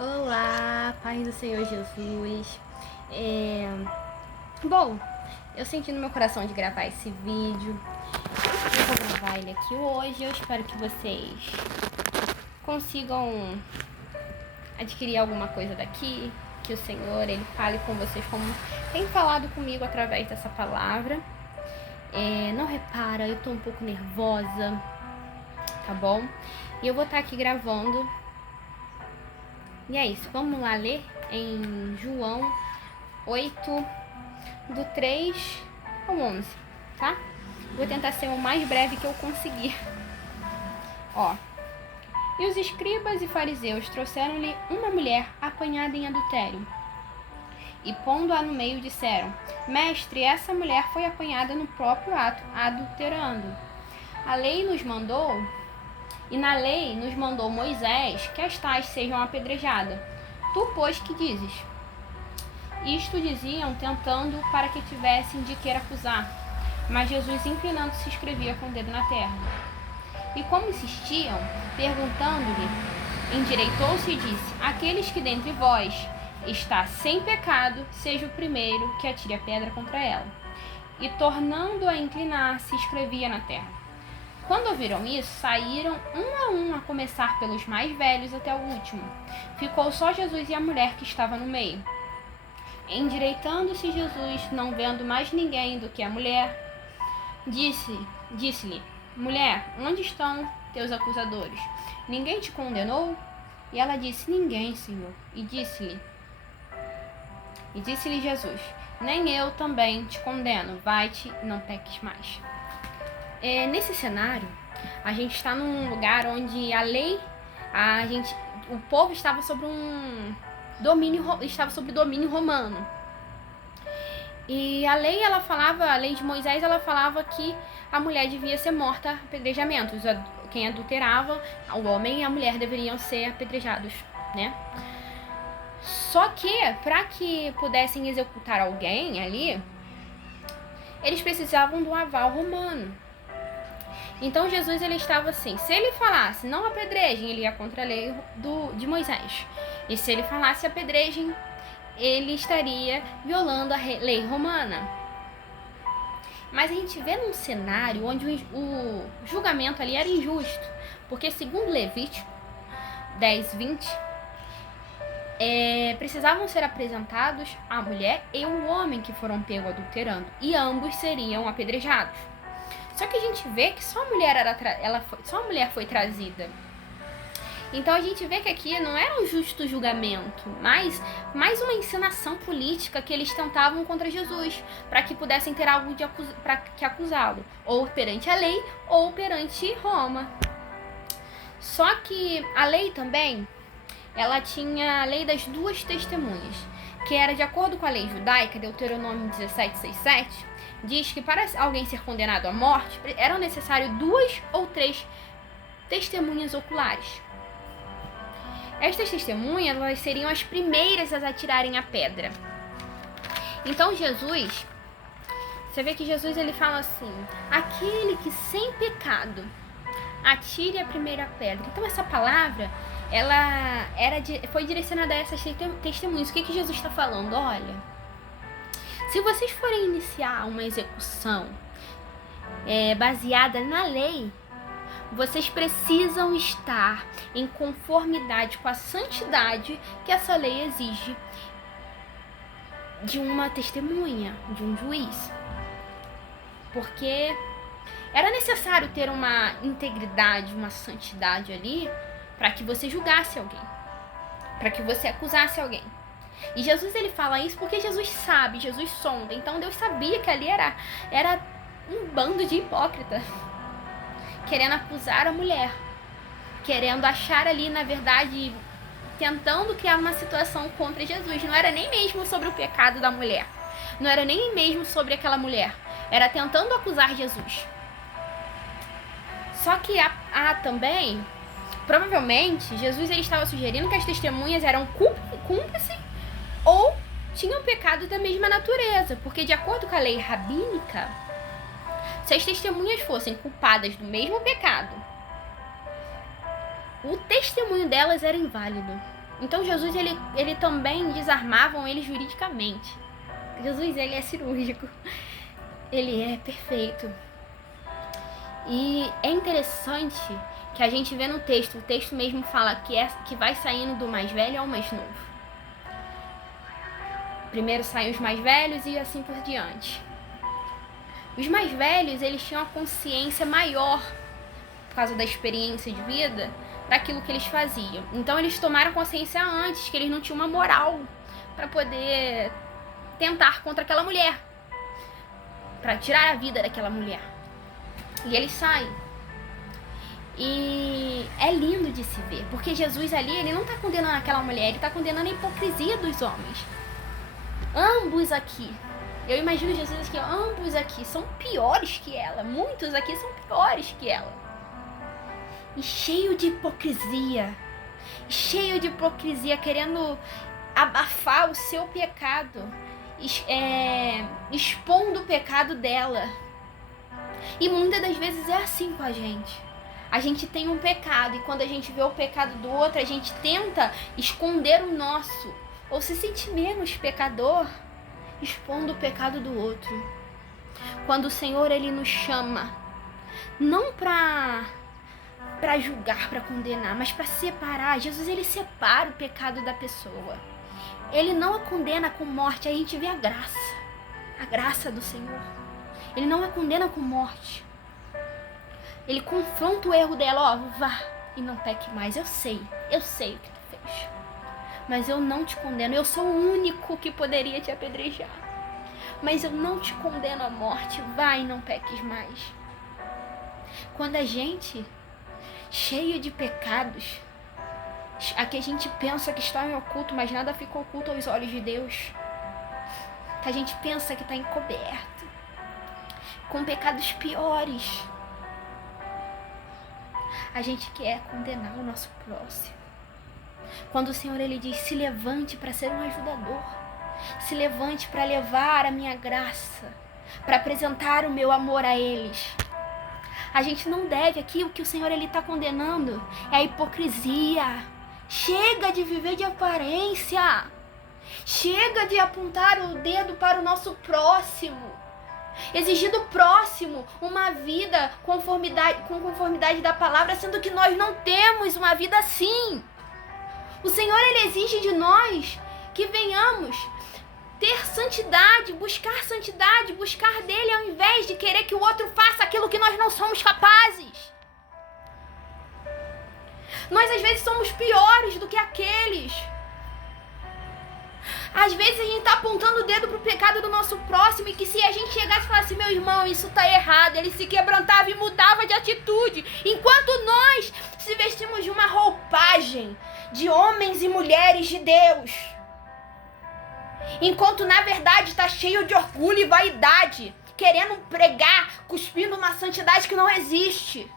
Olá, paz do Senhor Jesus. Bom, eu senti no meu coração de gravar esse vídeo. Eu vou gravar ele aqui hoje. Eu espero que vocês consigam adquirir alguma coisa daqui, que o Senhor ele fale com vocês como tem falado comigo através dessa palavra. Não repara, eu tô um pouco nervosa, tá bom? E eu vou estar aqui gravando. E é isso, vamos lá ler em João 8, do 3 ao 11, tá? Vou tentar ser o mais breve que eu conseguir. Ó. E os escribas e fariseus trouxeram-lhe uma mulher apanhada em adultério. E pondo-a no meio disseram: Mestre, essa mulher foi apanhada no próprio ato, adulterando. A lei nos mandou... E na lei nos mandou Moisés que as tais sejam apedrejadas. Tu, pois, que dizes? Isto diziam, tentando para que tivessem de que acusar. Mas Jesus, inclinando-se, escrevia com o dedo na terra. E como insistiam, perguntando-lhe, endireitou-se e disse: Aqueles que dentre vós está sem pecado, seja o primeiro que atire a pedra contra ela. E tornando a inclinar-se, escrevia na terra. Quando ouviram isso, saíram um a começar pelos mais velhos até o último. Ficou só Jesus e a mulher que estava no meio. Endireitando-se Jesus, não vendo mais ninguém do que a mulher, disse-lhe: Mulher, onde estão teus acusadores? Ninguém te condenou? E ela disse: Ninguém, Senhor. E disse-lhe Jesus: Nem eu também te condeno. Vai-te, não peques mais. Nesse cenário, a gente está num lugar onde a lei, o povo estava sobre domínio romano. E a lei, a lei de Moisés, ela falava que a mulher devia ser morta a apedrejamento. Quem adulterava, o homem e a mulher deveriam ser apedrejados, né? Só que, para que pudessem executar alguém ali, eles precisavam do aval romano. Então Jesus ele estava assim, se ele falasse não apedrejem, ele ia contra a lei de Moisés. E se ele falasse apedrejem, ele estaria violando a lei romana. Mas a gente vê num cenário onde o julgamento ali era injusto, porque segundo Levítico 10:20, precisavam ser apresentados a mulher e o homem que foram pegos adulterando, e ambos seriam apedrejados. Só que a gente vê que só a mulher foi trazida. Então a gente vê que aqui não era um justo julgamento, mas mais uma encenação política que eles tentavam contra Jesus, para que pudessem ter algo para que acusá-lo, ou perante a lei ou perante Roma. Só que a lei também, ela tinha a lei das duas testemunhas, que era de acordo com a lei judaica, Deuteronômio 17:6-7, diz que para alguém ser condenado à morte, eram necessárias 2 ou 3 testemunhas oculares. Estas testemunhas, elas seriam as primeiras a atirarem a pedra. Então Jesus, você vê que Jesus ele fala assim: aquele que sem pecado atire a primeira pedra. Então essa palavra, ela foi direcionada a essas testemunhas. O que Jesus está falando? Olha, se vocês forem iniciar uma execução baseada na lei, vocês precisam estar em conformidade com a santidade que essa lei exige de uma testemunha, de um juiz. Porque era necessário ter uma integridade, uma santidade ali, para que você julgasse alguém, para que você acusasse alguém. E Jesus ele fala isso porque Jesus sabe, Jesus sonda. Então Deus sabia que ali era um bando de hipócritas, querendo acusar a mulher, querendo achar ali, na verdade, tentando criar uma situação contra Jesus. Não era nem mesmo sobre o pecado da mulher, não era nem mesmo sobre aquela mulher, era tentando acusar Jesus. Só que há também, provavelmente, Jesus ele estava sugerindo que as testemunhas eram cúmplices ou tinham pecado da mesma natureza, porque de acordo com a lei rabínica, se as testemunhas fossem culpadas do mesmo pecado, o testemunho delas era inválido. Então Jesus, ele também desarmavam ele juridicamente. Jesus, ele é cirúrgico. Ele é perfeito. E é interessante que a gente vê no texto, o texto mesmo fala que vai saindo do mais velho ao mais novo. Primeiro saem os mais velhos e assim por diante. Os mais velhos, eles tinham uma consciência maior, por causa da experiência de vida, daquilo que eles faziam. Então eles tomaram consciência antes que eles não tinham uma moral para poder tentar contra aquela mulher, para tirar a vida daquela mulher. E eles saem. E é lindo de se ver, porque Jesus ali, ele não está condenando aquela mulher, ele está condenando a hipocrisia dos homens. Ambos aqui, eu imagino Jesus aqui, ambos aqui são piores que ela, muitos aqui são piores que ela. E cheio de hipocrisia, querendo abafar o seu pecado, expondo o pecado dela. E muitas das vezes é assim com a gente. A gente tem um pecado e quando a gente vê o pecado do outro, a gente tenta esconder o nosso, ou se sentir menos pecador, expondo o pecado do outro. Quando o Senhor, ele nos chama, não para julgar, para condenar, mas para separar. Jesus, ele separa o pecado da pessoa. Ele não a condena com morte, a gente vê a graça do Senhor. Ele não a condena com morte. Ele confronta o erro dela, vá e não peque mais. Eu sei o que tu fez. Mas eu não te condeno, eu sou o único que poderia te apedrejar. Mas eu não te condeno à morte, vá e não peques mais. Quando a gente, cheio de pecados, aqui a gente pensa que está em oculto, mas nada fica oculto aos olhos de Deus. Que a gente pensa que está encoberto, com pecados piores. A gente quer condenar o nosso próximo. Quando o Senhor, ele diz, se levante para ser um ajudador. Se levante para levar a minha graça, para apresentar o meu amor a eles. A gente não deve, aqui o que o Senhor, ele está condenando é a hipocrisia. Chega de viver de aparência. Chega de apontar o dedo para o nosso próximo. Exigir do próximo uma vida com conformidade da palavra, sendo que nós não temos uma vida assim. O Senhor, ele exige de nós que venhamos ter santidade, buscar dele, ao invés de querer que o outro faça aquilo que nós não somos capazes. Nós às vezes somos piores do que aqueles. Às vezes a gente tá apontando o dedo pro pecado do nosso próximo, e que se a gente chegasse e falasse, meu irmão, isso tá errado, ele se quebrantava e mudava de atitude, enquanto nós se vestimos de uma roupagem de homens e mulheres de Deus, enquanto na verdade está cheio de orgulho e vaidade, querendo pregar, cuspindo uma santidade que não existe.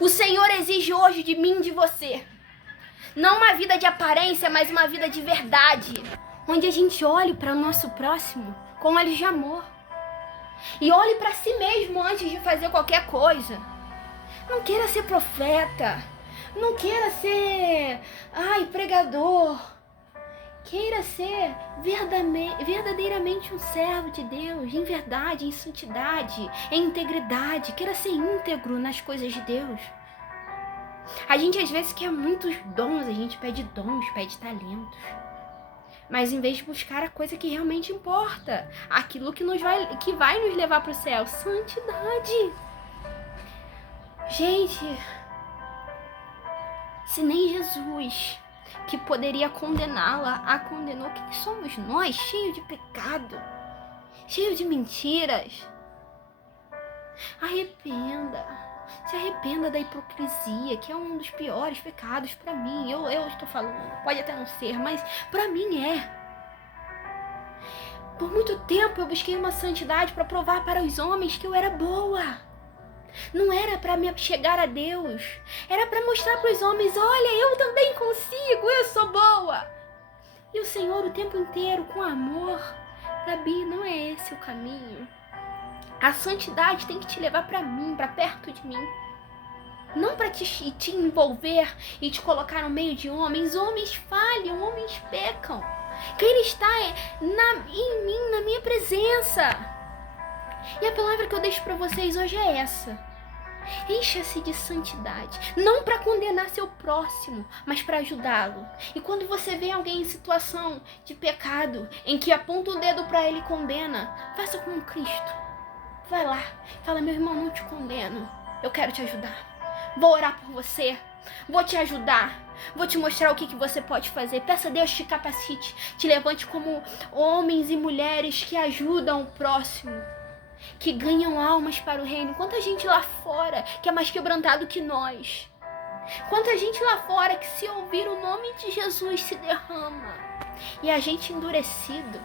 O Senhor exige hoje de mim e de você não uma vida de aparência, mas uma vida de verdade, onde a gente olhe para o nosso próximo com olhos de amor e olhe para si mesmo antes de fazer qualquer coisa. Não queira ser profeta, não queira ser pregador. Queira ser verdadeiramente um servo de Deus, em verdade, em santidade, em integridade. Queira ser íntegro nas coisas de Deus. A gente às vezes quer muitos dons, a gente pede dons, pede talentos. Mas em vez de buscar a coisa que realmente importa, aquilo que vai nos levar para o céu, santidade. Gente, se nem Jesus, que poderia condená-la, a condenou, o que somos nós, cheio de pecado, cheio de mentiras? Se arrependa da hipocrisia, que é um dos piores pecados para mim. Eu estou falando, pode até não ser, mas para mim é. Por muito tempo eu busquei uma santidade para provar para os homens que eu era boa. Não era para me achegar a Deus, era para mostrar para os homens, olha, eu também consigo, eu sou boa. E o Senhor o tempo inteiro, com amor, Gabi, não é esse o caminho. A santidade tem que te levar para mim, para perto de mim. Não para te envolver e te colocar no meio de homens. Homens falham, homens pecam. Quem está em mim, na minha presença. E a palavra que eu deixo para vocês hoje é essa. Encha-se de santidade, não para condenar seu próximo, mas para ajudá-lo. E quando você vê alguém em situação de pecado, em que aponta o dedo para ele e condena, faça como Cristo. Vai lá, fala: meu irmão, não te condeno, eu quero te ajudar. Vou orar por você, vou te ajudar, vou te mostrar o que você pode fazer. Peça a Deus te capacite, te levante como homens e mulheres que ajudam o próximo, que ganham almas para o reino. Quanta gente lá fora que é mais quebrantado que nós. Quanta gente lá fora que, se ouvir o nome de Jesus, se derrama. E a gente endurecido,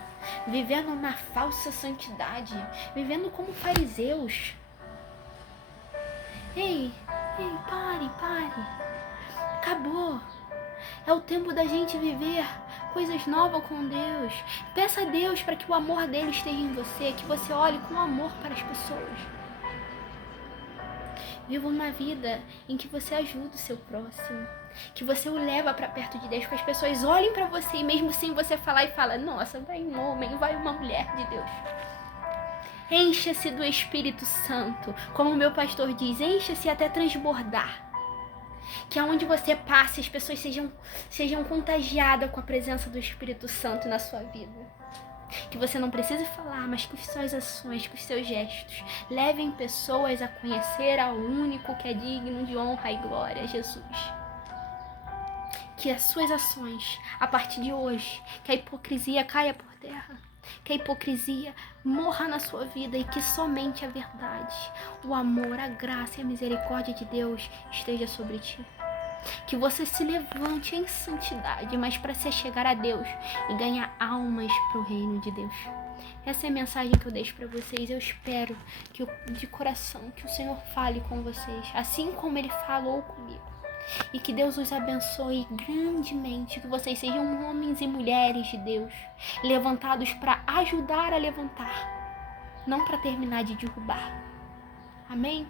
vivendo na falsa santidade, vivendo como fariseus. Ei, pare. Acabou. É o tempo da gente viver coisas novas com Deus. Peça a Deus para que o amor dele esteja em você, que você olhe com amor para as pessoas. Viva uma vida em que você ajuda o seu próximo, que você o leva para perto de Deus, que as pessoas olhem para você e mesmo sem você falar e fala: nossa, vai um homem, vai uma mulher de Deus. Encha-se do Espírito Santo, como o meu pastor diz, encha-se até transbordar. Que aonde você passe, as pessoas sejam contagiadas com a presença do Espírito Santo na sua vida. Que você não precise falar, mas que as suas ações, que os seus gestos levem pessoas a conhecer ao único que é digno de honra e glória, Jesus. Que as suas ações, a partir de hoje, que a hipocrisia caia por terra. Que a hipocrisia morra na sua vida e que somente a verdade, o amor, a graça e a misericórdia de Deus esteja sobre ti. Que você se levante em santidade, mas para se chegar a Deus e ganhar almas para o reino de Deus. Essa é a mensagem que eu deixo para vocês. Eu espero que de coração que o Senhor fale com vocês, assim como Ele falou comigo. E que Deus os abençoe grandemente, que vocês sejam homens e mulheres de Deus, levantados para ajudar a levantar, não para terminar de derrubar. Amém?